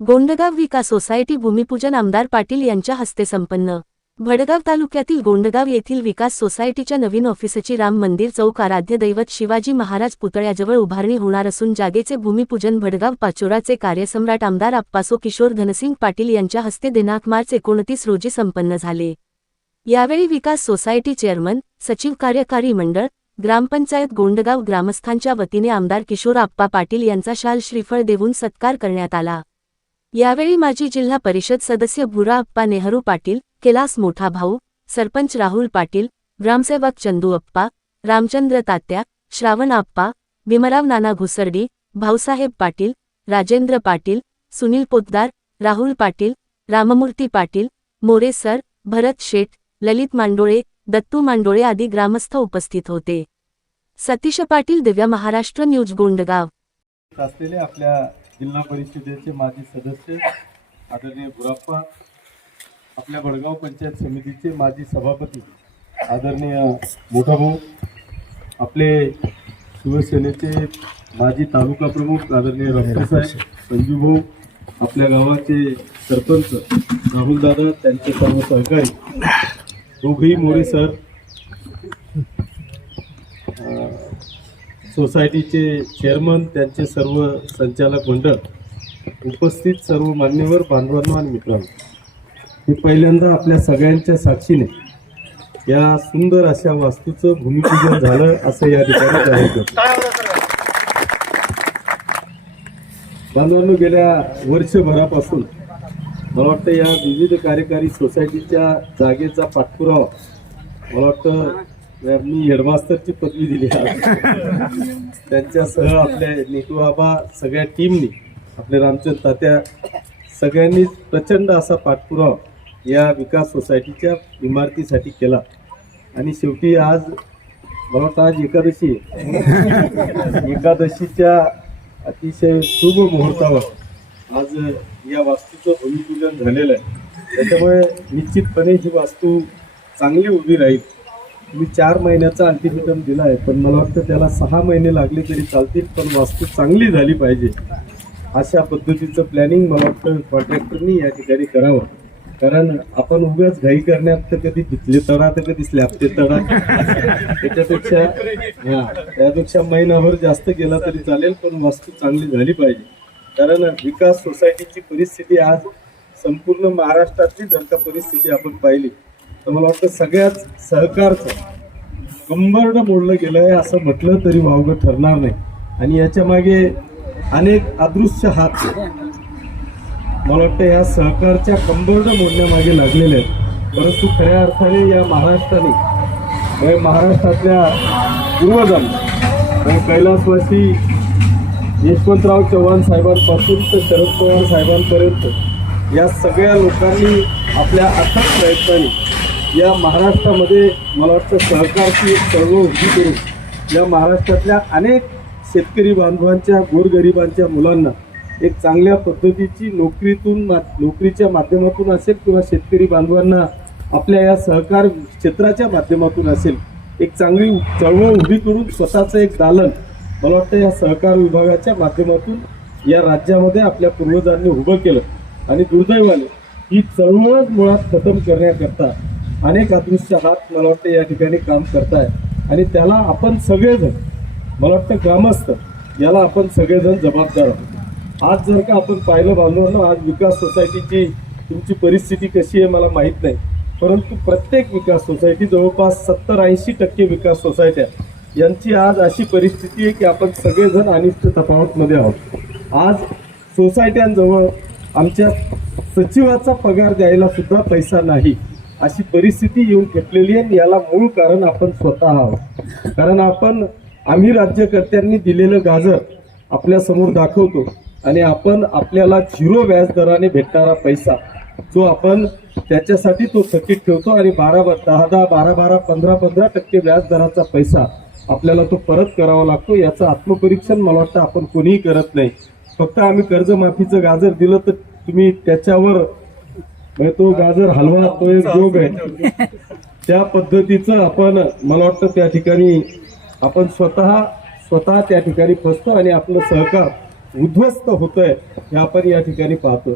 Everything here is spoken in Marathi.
गोंडगाव विकास सोसायटी भूमिपूजन आमदार पाटील यांच्या हस्ते संपन्न। भडगाव तालुक्यातील गोंडगाव येथील विकास सोसायटीच्या नवीन ऑफिसची राम मंदिर चौक आराध्य दैवत शिवाजी महाराज पुतळ्याजवळ उभारणी होणार असून जागेचे भूमिपूजन भडगाव पाचोराचे कार्यसम्राट आमदार अप्पासो किशोर धनसिंग पाटील यांच्या हस्ते दिनांक मार्च 29 रोजी संपन्न झाले। यावेळी विकास सोसायटी चेअरमन, सचिव, कार्यकारी मंडळ, ग्रामपंचायत गोंडगाव ग्रामस्थांच्या वतीने आमदार किशोर आप्पा पाटील यांचा शाल श्रीफळ देऊन सत्कार करण्यात आला। यावेळी माजी जिल्हा परिषद सदस्य भुरा अप्पा नेहरू पाटील, कैलास मोठा भाऊ, सरपंच राहुल पाटील, ग्रामसेवक चंदू अप्पा, रामचंद्र तात्या, श्रावण अप्पा, भीमराव नाना घुसर्डी, भाऊसाहेब पाटील, राजेंद्र पाटील, सुनील पोतदार, राहुल पाटील, राममूर्ती पाटील, मोरे सर, भरत शेठ, ललित मांडोळे, दत्तू मांडोळे आदी ग्रामस्थ उपस्थित होते। सतीश पाटील, दिव्य महाराष्ट्र न्यूज, गोंडगाव। असलेले आपल्या जिल्हा परिषदेचे माजी सदस्य आदरणीय बुराप्पा, आपल्या भडगाव पंचायत समितीचे माजी सभापती आदरणीय मोठा भाऊ, आपले शिवसेनेचे माजी तालुका प्रमुख आदरणीय रमसाहेब, संजू भाऊ, आपल्या गावाचे सरपंच राहुल दादा, त्यांचे सर्व सहकारी, दोघेही मोरे सर, सोसायटीचे चेअरमन, त्यांचे सर्व संचालक मंडळ, उपस्थित सर्व मान्यवर बांधवांनो आणि मित्रांनो, हे पहिल्यांदा आपल्या सगळ्यांच्या साक्षीने या सुंदर अशा वास्तूचं भूमिपूजन झालं असं या ठिकाणी जाहीर करतो। बांधवांनो, गेल्या वर्षभरापासून मला वाटतं या विविध कार्यकारी सोसायटीच्या जागेचा पाठपुरावा, मला वाटतं मी हेडमास्टरची पदवी दिली आहे, त्यांच्यासह आपले निकू बाबा, सगळ्या टीमनी, आपले रामचंद्र तात्या, सगळ्यांनी प्रचंड असा पाठपुरावा या विकास सोसायटीच्या इमारतीसाठी केला। आणि शेवटी आज मला वाटतं आज एकादशी आहे, एकादशीच्या अतिशय शुभ मुहूर्तावर आज या वास्तूचं भूमिपूजन झालेलं आहे। त्याच्यामुळे निश्चितपणे ही वास्तू चांगली उभी राहील। मी 4 महिन्याचा अल्टिमेटम दिला आहे, पण मला वाटतं त्याला 6 महिने लागले तरी चालतील, पण वास्तू चांगली झाली पाहिजे अशा पद्धतीचं प्लॅनिंग मला वाटतं कॉन्ट्रॅक्टरनी या ठिकाणी करावं। कारण आपण उगाच घाई करण्यात तर कधी दिसले तडा तर कधी स्लॅबचे तडा, त्यापेक्षा महिनाभर जास्त गेला तरी चालेल, पण वास्तू चांगली झाली पाहिजे। कारण विकास सोसायटीची परिस्थिती आज संपूर्ण महाराष्ट्रातली जर का परिस्थिती आपण पाहिली तर मला वाटतं सगळ्याच सहकारचं कंबरड मोडलं गेलं आहे असं म्हटलं तरी वावगं ठरणार नाही। आणि याच्या मागे अनेक अदृश्य हात मला वाटतं या सहकारच्या कंबरड मोडण्यामागे लागलेले आहेत। परंतु खऱ्या अर्थाने या महाराष्ट्राने, महाराष्ट्रातल्या पूर्वजांनी, कैलासवासी यशवंतराव चव्हाण साहेबांपासून तर शरद पवार साहेबांपर्यंत या सगळ्या लोकांनी आपल्या अथक प्रयत्नांनी या महाराष्ट्रामध्ये मला वाटतं सहकारची एक चळवळ उभी करून या महाराष्ट्रातल्या अनेक शेतकरी बांधवांच्या, गोरगरिबांच्या मुलांना एक चांगल्या पद्धतीची नोकरीच्या माध्यमातून असेल किंवा शेतकरी बांधवांना आपल्या या सहकार क्षेत्राच्या माध्यमातून असेल, एक चांगली चळवळ उभी करून स्वतःचं एक दालन मला वाटतं या सहकार विभागाच्या माध्यमातून या राज्यामध्ये आपल्या पूर्वजांनी उभं केलं। आणि दुर्दैवाने ही चळवळच मुळात खतम करण्याकरता अनेक अदृश्य हात मला वाटतं या ठिकाणी काम करताय। आणि त्याला आपण सगळेजण, मला वाटतं ग्रामस्थ, याला आपण सगळेजण जबाबदार आहोत। आज जर का आपण पाहिलं बांधवांना, आज विकास सोसायटीची तुमची परिस्थिती कशी आहे मला माहीत नाही, परंतु प्रत्येक विकास सोसायटी, जवळपास 70-80% विकास सोसायट्या यांची आज अशी परिस्थिती आहे की आपण सगळेजण अनिष्ट तफावतमध्ये आहोत। आज सोसायट्यांजवळ आमच्या सचिवाचा पगार द्यायला सुद्धा पैसा नाही अशी परिस्थिती येऊन ठेपलेली आहे। याला मूळ कारण आपण स्वतः आहोत। कारण आम्ही राज्यकर्त्यांनी दिलेलं गाजर आपल्या समोर दाखवतो आणि आपण आपल्याला 0 व्याज दराने भेटणारा पैसा जो आपण त्याच्यासाठी तो थकीत ठेवतो आणि 10-10, 12-12, 15-15% व्याज दराचा पैसा आपल्याला तो परत करावा लागतो। याचं आत्मपरीक्षण मला वाटतं आपण कोणीही करत नाही। फक्त आम्ही कर्जमाफीचं गाजर दिलं तर तुम्ही त्याच्यावर तो गाजर हलवा, तो एक जोग आहे, त्या पद्धतीचं आपण मला वाटतं त्या ठिकाणी आपण स्वतः त्या ठिकाणी फसतो आणि आपलं सहकार उद्ध्वस्त होतंय हे आपण या ठिकाणी पाहतो.